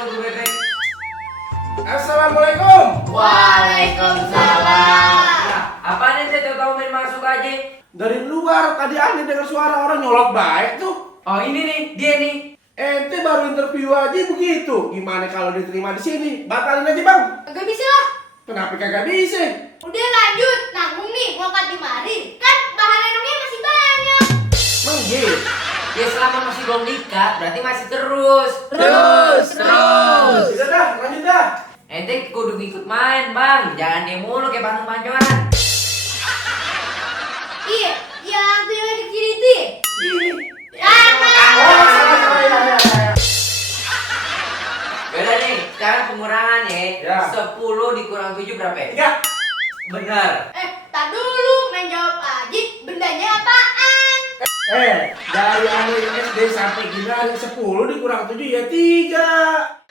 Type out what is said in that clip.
dong Guru Bebek. Assalamualaikum. Waalaikumsalam. Nah, apaan ente tahu main masuk aja? Dari luar tadi aneh dengar suara orang nyolot baik tuh. Oh ini nih, dia nih. Ente baru interview aja begitu. Gimana kalau diterima di sini? Batalin aja bang. Kagak bisa lah. Kenapa kagak bisa? Udah lanjut, nanggung nih, ngokat di mari. Kan bahan enaknya masih banyak. Emang gitu? Ya selama masih belum nikah, berarti masih terus. Sudah dah, lanjut dah. Ente kudu ngikut main bang, jangan dia mulu kayak Bandung Pancoran. Iya, yang tuh yang ke kiri itu. Ini. Kanan. Ya. Beda nih, sekarang pengurangannya Ya. 10 dikurang 7 berapa ya? 3. Benar. Tak dulu, main jawab aja. Bendanya apaan? Dari aneh SD sampai gini 10 dikurang 7 ya 3.